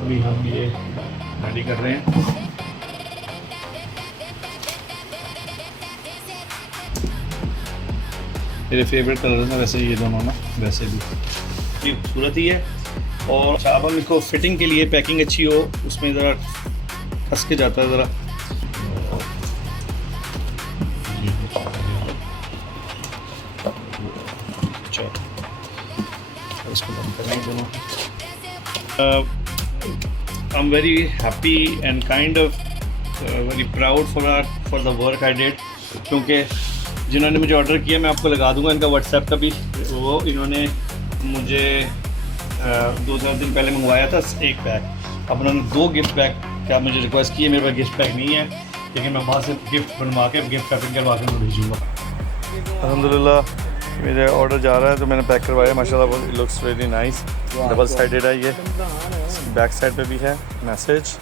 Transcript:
अभी हम ये रेडी कर रहे हैं। मेरे फेवरेट कलर हैं वैसे ये दोनों ना, वैसे भी ये खूबसूरत ही है। और अच्छा, अब हम इसको फिटिंग के लिए पैकिंग अच्छी हो, उसमें ज़रा फंस के जाता है ज़रा। इसको बंद कर रहे हैं दोनों। I am very happy and kind of very proud for the work I did, क्योंकि जिन्होंने मुझे ऑर्डर किया, मैं आपको लगा दूंगा इनका व्हाट्सएप का भी, वो इन्होंने मुझे 2-4 दिन पहले मंगवाया था एक पैक। अब उन्होंने 2 गिफ्ट पैक क्या मुझे रिक्वेस्ट की है। मेरे पास गिफ्ट पैक नहीं है, लेकिन मैं वहाँ से गिफ्ट बनवा के गिफ्ट पैकिंग करवा के मैं भेजूँगा। अल्हम्दुलिल्लाह मेरे ऑर्डर जा रहा है तो मैंने पैक करवाया माशाल्लाह। It looks very nice. Double sided है ये, बैक साइड पे भी है मैसेज।